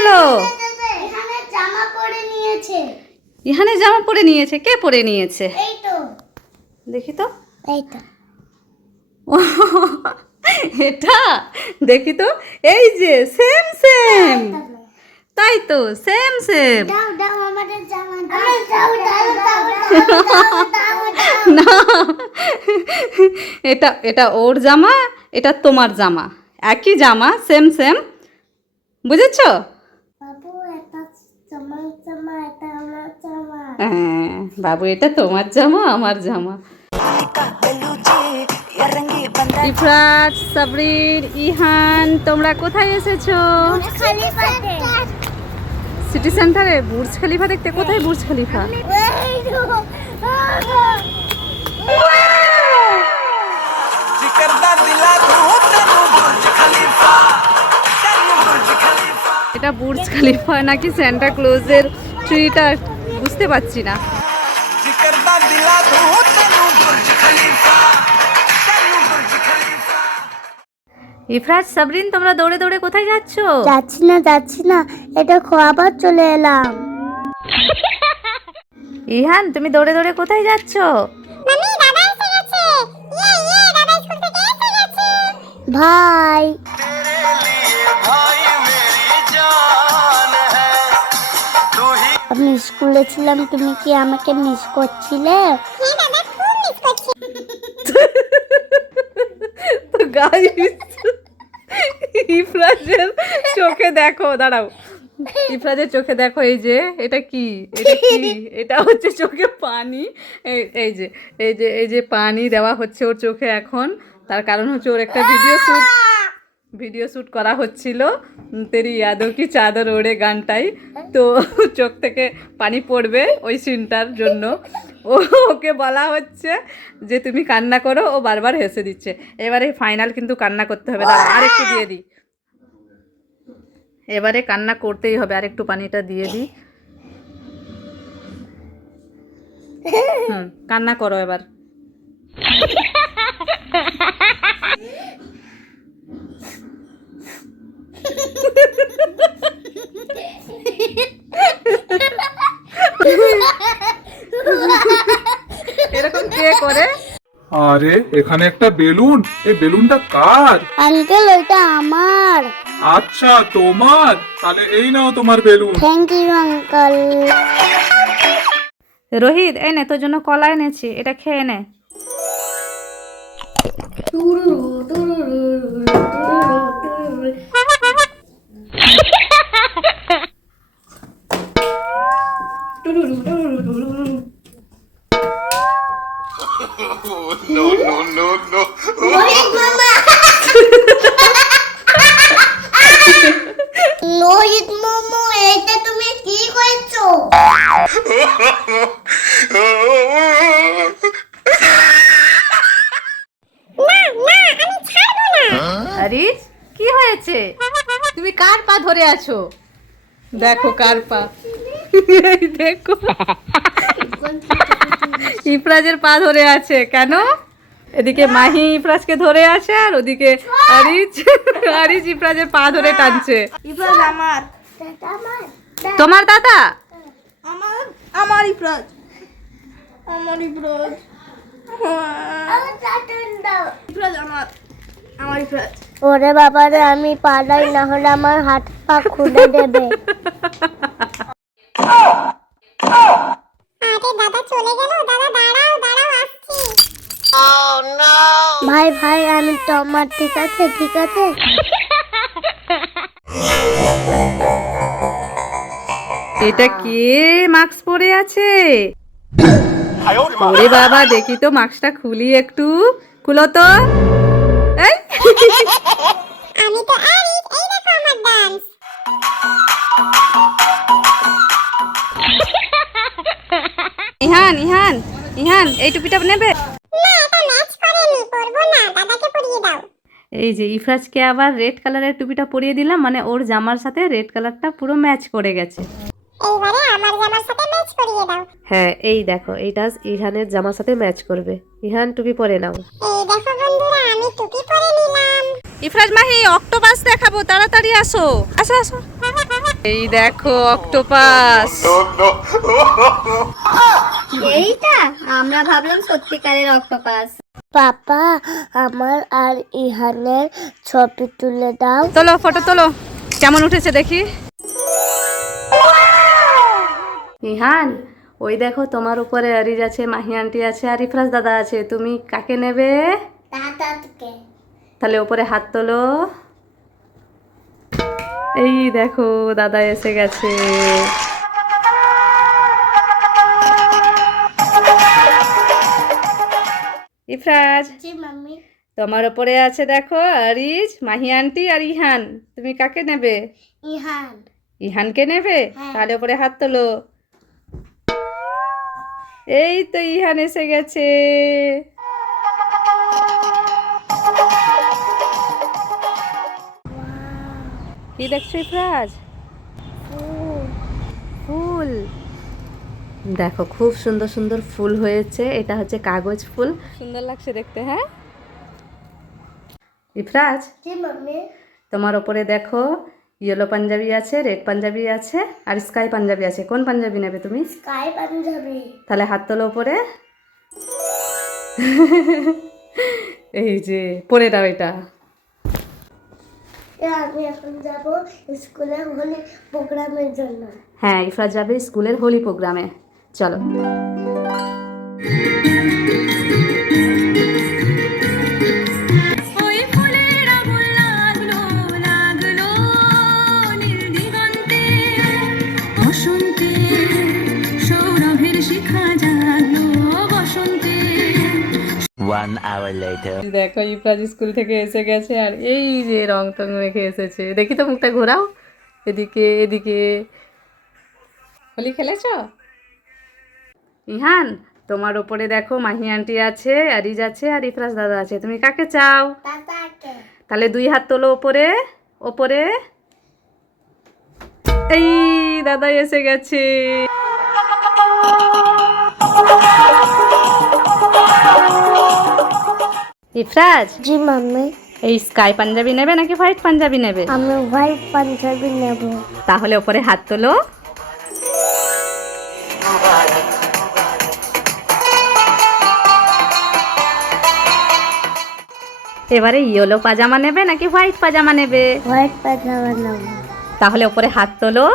হলো? এখানে জামা পরে নিয়েছে। ইহানে জামা পরে নিয়েছে? কে পরে নিয়েছে? এই তো, দেখি তো। এই তো। এটা দেখি তো। এই যে সেম সেম, তাই তো সেম সেম। দাও দাও আমাদের জামা দাও। দাও দাও দাও দাও দাও দাও। না, এটা এটা ওর জামা, এটা তোমার জামা, একই জামা, সেম সেম, বুঝেছো? বাবু এটা তোমার জামা, এটা আমার জামা। হ্যাঁ বাবু, এটা তোমার জামা, আমার জামা। ইফরাত, সাবরিন, ইহান, তোমরা কোথায় এসেছো? খলিফাতে। সিটি সেন্টারে বুর্জ খলিফা দেখতে। কোথায় বুর্জ খলিফা? এই তো। এটা বুর্জ খলিফা নাকি সান্টা ক্লজের ট্রিটা বুঝতে পারছি না। ইফরাত, সাবরিন, তোমরা দৌড়ে দৌড়ে কোথায় যাচ্ছো? যাচ্ছি না, এটা খাবার চলে এলাম। ইহান, তুমি দৌড়ে দৌড়ে কোথায় যাচ্ছো? ভাই, আমি স্কুলে ছিলাম, তুমি কি আমাকে মিস করছিলে? তো গাইস, ইফরাজের চোখে দেখো, দাঁড়াও, ইফরাজের চোখে দেখো, এই যে এটা কি, এটা কি, এটা হচ্ছে চোখে পানি। এই যে পানি দেওয়া হচ্ছে ওর চোখে এখন। তার কারণ হচ্ছে ওর একটা ভিডিও শ্যুট করা হচ্ছিল, তেরি ইয়াদো কি চাদর ওড়ে গানটাই। তো চোখ থেকে পানি পড়বে ওই সিনটার জন্য ওকে বলা হচ্ছে যে তুমি কান্না করো। ও বারবার হেসে দিচ্ছে। এবারে ফাইনাল কিন্তু কান্না করতে হবে। আর একটু দিয়ে দিই, এবারে কান্না করতেই হবে। আর একটু পানিটা দিয়ে দিই। কান্না করো এবার। এরকম কে করে? আরে এখানে একটা বেলুন, এই বেলুনটা কার? আঙ্কেল, এটা আমার। আচ্ছা তোমার, তাহলে এই নাও তোমার বেলুন। Thank you uncle. রোহিত, এই নে তোর জন্য কলা এনেছি, এটা খেয়ে নে। লোহিত মোমো, এটা তুমি কি করেছো? আরিস, কি হয়েছে? তুমি কার পা ধরে আছো? দেখো কার পা, এই দেখো, ইফরাজের পা ধরে আছে। কেন? এদিকে মাহি ইফরাজকে ধরে আছে, আর ওদিকে আরিস ইফরাজের পা ধরে টানছে। ইফরাজ আমার, এটা আমার। তোমার দাদা? আমার ইফরাজ, আমার ইফরাজ, আমার চাটন দাও। ইফরাজ আমার ইফরাজ। ওরে বাবারে, আমি পালাই, না হলে আমার হাত পা খুলে দেবে। আরে দাদা চলে গেল। দাদা দাঁড়াও দাঁড়াও, আসছি। ভাই ভাই, আমি তোমার, ঠিক আছে ঠিক আছে। এটা কে মাস্ক পরে আছে? ওরে বাবা, দেখি তো মাস্কটা খুলি একটু। খুলো তো। এই আমি তো আরিস, এই দেখো আমার ডান্স। ইহান ইহান ইহান, এই টুপিটা নেবে? না, এটা ম্যাচ করেনি, পরবো না, দাদাকে পরিয়ে দাও। এই যে ইফরাজকে আবার রেড কালারের টুপিটা পরিয়ে দিলাম, মানে ওর জামার সাথে রেড কালারটা পুরো ম্যাচ করে গেছে। এইবারে আমার জামার সাথে ম্যাচ করিয়ে দাও। হ্যাঁ, এই দেখো, এইটা ইহানের জামার সাথে ম্যাচ করবে। ইহান, টুপি পরে নাও। এই দেখো বন্ধুরা, আমি টুপি পরে নিলাম। ইফরাজ, মাহি, অক্টোপাস দেখাবো, তাড়াতাড়ি আসো, আসো আসো। এই দেখো অক্টোপাস। এইটা আমরা ভাবলাম সত্যিকারের অক্টোপাস। পাপা আমার আর ইহানের ছবি তুলে দাও। তোলো ফটো তোলো, কেমন উঠেছে দেখি। ইহান, ওই দেখো তোমার উপরে আরিজ আছে, মাহি আন্টি আছে আর ইফরাজ দাদা আছে, তুমি কাকে নেবে? দাদাকে। তাহলে উপরে হাত তোলো। এই দেখো দাদা এসে গেছে। ইফরাজ, জি মাম্মি। তোমার উপরে আছে দেখো আরিজ, মাহি আন্টি আর ইহান, তুমি কাকে নেবে? ইহান। ইহানকে নেবে? তাহলে উপরে হাত তোলো। এই তো ইহান এসে গেছে। কি দেখছো ইফরাজ? ফুল। দেখো খুব সুন্দর সুন্দর ফুল হয়েছে, এটা হচ্ছে কাগজ ফুল, সুন্দর লাগছে দেখতে। হ্যাঁ ইফরাজ, জি মাম্মি। তোমার ওপরে দেখো ইয়েলো পাঞ্জাবি আছে, রেড পাঞ্জাবি আছে আর স্কাই পাঞ্জাবি আছে, কোন পাঞ্জাবি নেবে তুমি? স্কাই পাঞ্জাবি। তাহলে হাত তোলো ওপরে। এই যে পরে দাও এটা। আমি এখন যাব স্কুলে হোলি প্রোগ্রামের জন্য। হ্যাঁ ইফরাজ যাবে স্কুলের হোলি প্রোগ্রামে, চলো। One hour later. দেখো ইফরাজ স্কুল থেকে এসে গেছে আর এই যে রং টং রেখে এসেছে, দেখি তো মুখটা ঘোরাও, এদিকে এদিকে। হোলি খেলেছ? ইহান, তোমার ওপরে দেখো মাহি আন্টি আছে, আরিজ আছে আর ইফরাজ দাদা আছে, তুমি কাকে চাও? দাদাকে। তাহলে দুই হাত তোলো ওপরে ওপরে। এই দাদা এসে গেছে। ইফরাজ, জি মাম্মি। এই স্কাই পাঞ্জাবি নেবে নাকি হোয়াইট পাঞ্জাবি নেবে? আমি হোয়াইট পাঞ্জাবি নেব। তাহলে ওপরে হাত তোলো। এবারে ইয়েলো পাজামা নেবে নাকি হোয়াইট পাজামা নেবে? হোয়াইট পাজামা নেব। তাহলে ওপরে হাত তোলো।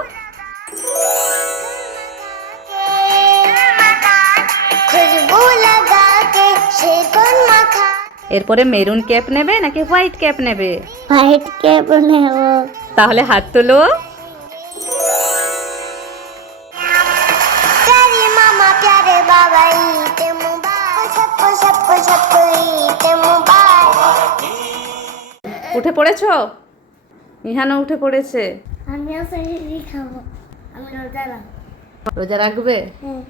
খুশবু লাগাকে সেকন মাখা। এরপরে মেরুন ক্যাপ নেবে নাকি হোয়াইট ক্যাপ নেবে? হোয়াইট ক্যাপ নেব। তাহলে হাত তোলো। प्यारे मामा प्यारे बाबा ईद मुबारक। सबको सबको सबको ईद मुबारक। উঠে পড়েছো? ইহানও উঠে পড়েছে। আমিও সেহরি খাবো। আমি রোজা রাখবো। রোজা রাখবে? হ্যাঁ।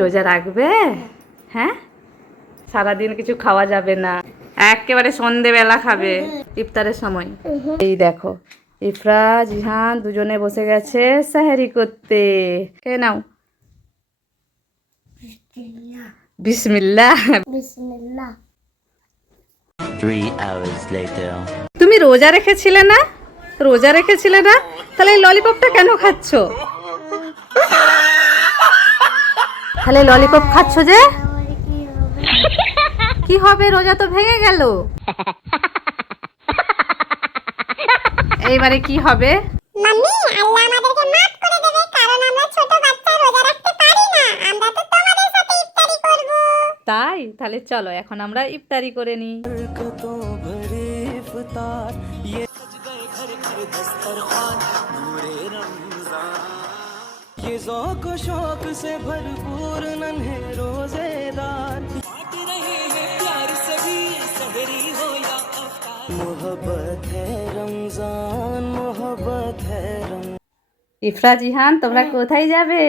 রোজা রাখবে? হ্যাঁ, সারাদিন কিছু খাওয়া যাবে না, একেবারে সন্ধেবেলা খাবে ইফতারের সময়। এই দেখো ইফরাজ ইহান দুজনে বসে গেছে সেহরি করতে। খেয়ে নাও। বিসমিল্লাহ। বিসমিল্লাহ। 3 hours later. তুমি রোজা রেখেছিলে না? রোজা রেখেছিলে না? তাহলে এই ললিপপটা কেন খাচ্ছ? তাহলে ললিপপ খাচ্ছ যে? আমার কি হবে? কি হবে? রোজা তো ভেঙে গেল। এইবারে কি হবে? মাম্মি, আল্লাহ আমাদেরকে মাফ করে দেবে কারণ আমরা ছোট বাচ্চা রোজা রাখতে পারি না। আমরা তো তোমাদের সাথে ইফতারি করব। তাই? তাহলে চলো এখন আমরা ইফতারি করে নিই। ये ज़ौक़ व शौक़ से भरपूर नन्हे रोज़ेदार बाँट रहे हैं प्यार सभी सहरी हो या अफ्तार। मोहब्बत है रमज़ान, मोहब्बत है रमज़ान। ইফরাজ ইহান তোমরা কোথায় যাবে?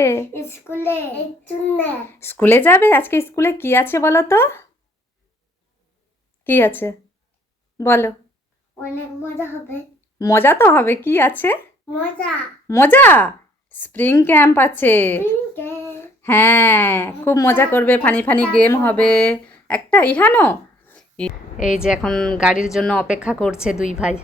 স্কুলে। একটুনে। স্কুলে যাবে? আজকে স্কুলে কি আছে বলো তো? কি আছে বলো? অনেক মজা হবে। মজা তো হবে, কি আছে? মজা। মজা? স্প্রিং ক্যাম্প আছে। পিঙ্কে। হ্যাঁ, খুব মজা করবে, ফানি ফানি গেম হবে একটা। ইহানও এই যে এখন গাড়ির জন্য অপেক্ষা করছে দুই ভাই।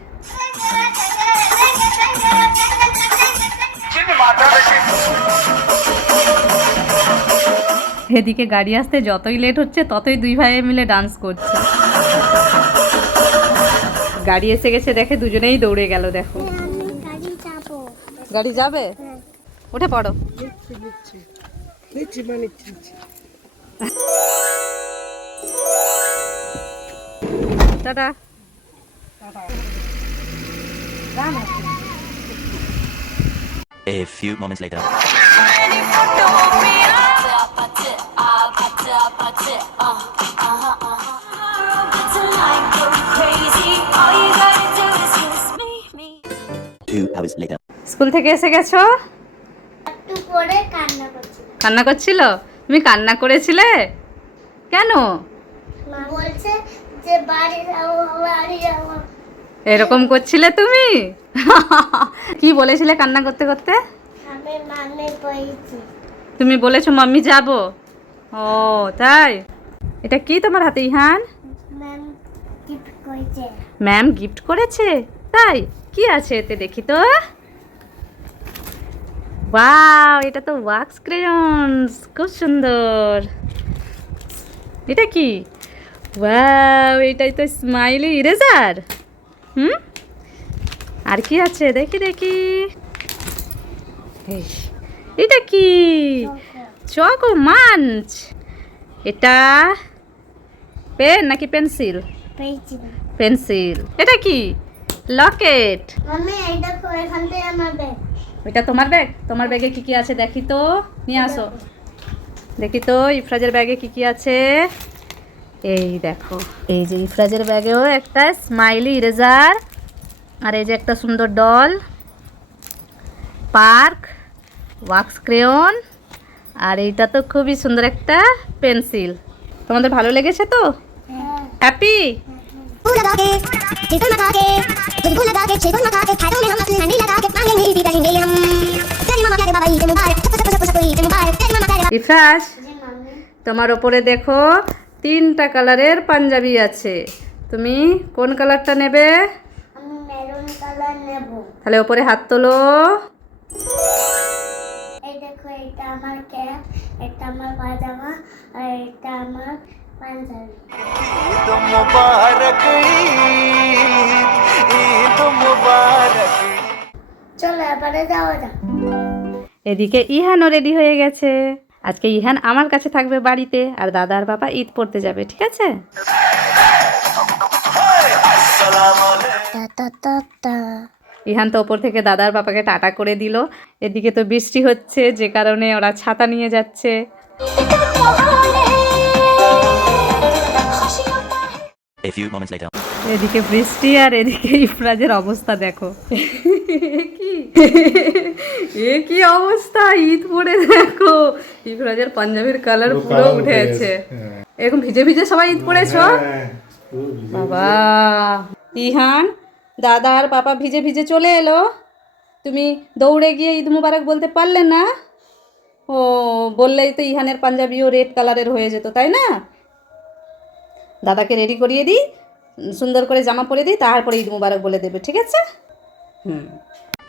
এদিকে গাড়ি আসতে যতই লেট হচ্ছে ততই দুই ভাইয়ে মিলে ডান্স করছে। গাড়ি এসে গেছে দেখে দুজনেই দৌড়ে গেল। দেখো গাড়ি যাবো। গাড়ি যাবে, উঠে পড়ো। Tata. A few moments later. Two hours later. School থেকে এসে গেছো? একটু পরে কান্না করছি। কান্না করছিল? তুমি কান্না করেছিলে কেন? মা বলছে যে বাড়ি যাবো, বাড়ি যাবো। এরকম করছিলে তুমি? কি বলেছিলে কান্না করতে করতে? আমি মানে পেয়েছি। তুমি বলেছো মাম্মি যাব? ও তাই? এটা কি তোমার হাতে ইহান? ম্যাম গিফট করেছে। ম্যাম গিফট করেছে? তাই? কি আছে এতে দেখি তো। ওয়াও, এটা তো ওয়াক্স ক্রেয়নস, খুব সুন্দর। এটা কি? ওয়াও, এটাই তো স্মাইলি ইরেজার। আর কি আছে দেখি দেখি। এই, এটা কি? Choco Munch. এটা পেন নাকি পেন্সিল? পেয়েছি। পেন্সিল। এটা কি? লকেট। মাম্মি এই দেখো এখান থেকে আমার ব্যাগ। এটা তোমার ব্যাগ? তোমার ব্যাগে কি কি আছে দেখি তো, নিয়ে আসো। দেখি তো ইফরাজের ব্যাগে কি কি আছে। এই দেখো, এই যে ইফরাজের ব্যাগেও একটা স্মাইলি ইরেজার, আর এই যে একটা সুন্দর ডল, পার্ক, ওয়াক্স ক্রেয়ন, আর এইটা তো খুবই সুন্দর একটা পেন্সিল। তোমাদের ভালো লেগেছে তো? হ্যাপি? फूल लगा के, टिकल लगा के, फूल लगा के, छेगुल लगा के, खाटों में हम असली हंडी लगा के, मांगेंगे भी रहेंगे हम। तेरी मामा कह दे बाबा ईद मुबारक, सब सब सब सब ईद मुबारक, तेरी मामा कह दे। ইফরাজ, जी मम्मी। তোমার ওপরে দেখো 3টা কালারের পাঞ্জাবি আছে, তুমি কোন কালারটা নেবে? আমি মেরুন কালার নেব। তাহলে ওপরে হাত তোলো। এই দেখো এটা আমার ক্যাপ, এটা আমার পাজামা, আর এটা আমার পাঞ্জাবি। ईद मुबारक ईद मुबारक। চলো এবারে যাওয়া যাক। এদিকে ইহানও রেডি হয়ে গেছে। আজকে ইহান আমার কাছে থাকবে বাড়িতে, আর দাদা আর বাবা ঈদ পড়তে যাবে, ঠিক আছে? টা টা টা টা। ইহান তো ওপর থেকে দাদার বাবাকে টাটা করে দিল। এদিকে তো বৃষ্টি হচ্ছে, যে কারণে ওরা ছাতা নিয়ে যাচ্ছে। A few moments later. এদিকে বৃষ্টি আর এদিকে ইফরাজের অবস্থা দেখো। এ কি অবস্থা, ঈদ পরে দেখো ইফরাজের পাঞ্জাবির কালার পুরো উঠেছে। এরকম ভিজে ভিজে সবাই ঈদ পড়েছ? বাবা, ইহান দাদা আর পাপা ভিজে ভিজে চলে এলো, তুমি দৌড়ে গিয়ে ঈদ মুবারক বলতে পারলে না? ও, বললেই তো ইহানের পাঞ্জাবিও রেড কালারের হয়ে যেত, তাই না? দাদাকে রেডি করিয়ে দিই, সুন্দর করে জামা পরে দিই, তারপরে ঈদ মুবারক বলে দেবে, ঠিক আছে?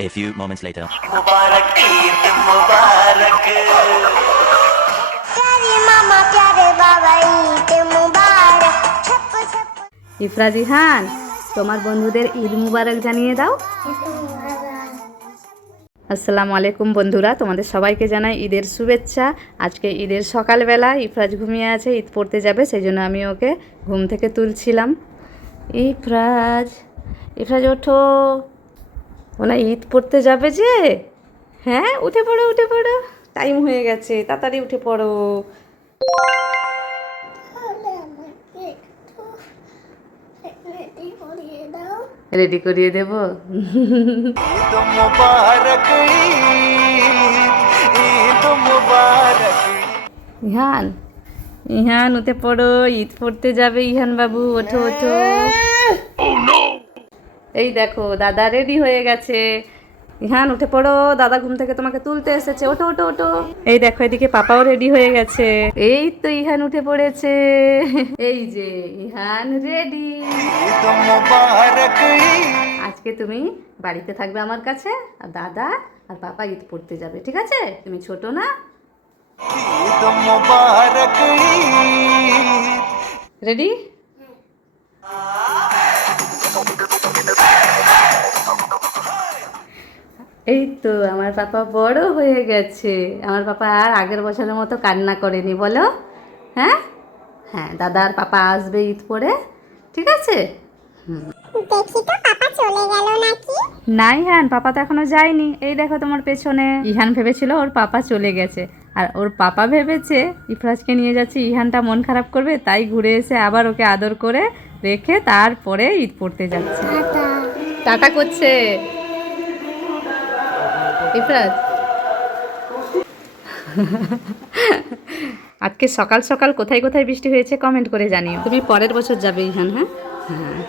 A few moments later. मुबारक ईद मुबारक। प्यारे मामा प्यारे बाबा ईद मुबारक। छप छप। ইফরাজ, ইহান তোমার বন্ধুদের ঈদ মুবারক জানিয়ে দাও। আসসালামু আলাইকুম বন্ধুরা, তোমাদের সবাইকে জানাই ঈদের শুভেচ্ছা। আজকে ঈদের সকালবেলা ইফরাজ ঘুমিয়ে আছে, ঈদ পড়তে যাবে, সেই জন্য আমি ওকে ঘুম থেকে তুলছিলাম। ইফরাজ, ইফরাজ ওঠো, ওনা ঈদ পড়তে যাবে যে। হ্যাঁ, উঠে পড়ো উঠে পড়ো, টাইম হয়ে গেছে, তাড়াতাড়ি উঠে পড়ো। তাহলে আমাকে একটু রেডি করিয়ে দাও। রেডি করিয়ে দেবো। ईद मुबारक ईद मुबारक। ইহান, ইহান উঠে পড়ো, ঈদ পড়তে যাবে ইহান বাবু, ওঠো ওঠো। এই দেখো দাদা রেডি হয়ে গেছে। ইহান উঠে পড়ো, দাদা ঘুম থেকে তোমাকে তুলতে এসেছে, ওঠো ওঠো ওঠো। এই দেখো এদিকে পাপাও রেডি হয়ে গেছে। এই তো ইহান উঠে পড়েছে। এই যে ইহান রেডি। ईद मुबारक আজকে তুমি বাড়িতে থাকবে আমার কাছে, আর দাদা আর পাপা ঈদ পড়তে যাবে, ঠিক আছে? তুমি ছোট না? ईद मुबारक ईद। রেডি? এই তো আমার পাপা বড় হয়ে গেছে। আমার পাপা আর আগের বছরের মতো কান্না করেনি, বলো? হ্যাঁ হ্যাঁ, দাদা আর পাপা আসবে ঈদ পরে, ঠিক আছে? দেখি তো পাপা চলে গেল নাকি? না ইহান, পাপা তো এখনো যায়নি। এই দেখো তোমার পেছনে। ইহান ভেবেছিল ওর পাপা চলে গেছে, আর ওর পাপা ভেবেছে ইফরাজকে নিয়ে যাচ্ছে, ইহানটা মন খারাপ করবে, তাই ঘুরে এসে আবার ওকে আদর করে রেখে তারপরে ঈদ পড়তে যাচ্ছে। টাটা করছে ইফরাজ। আজকে সকাল সকাল কোথায় কোথায় বৃষ্টি হয়েছে কমেন্ট করে জানিও। তুমি পরের বছর যাবে ইহান। হ্যাঁ হ্যাঁ।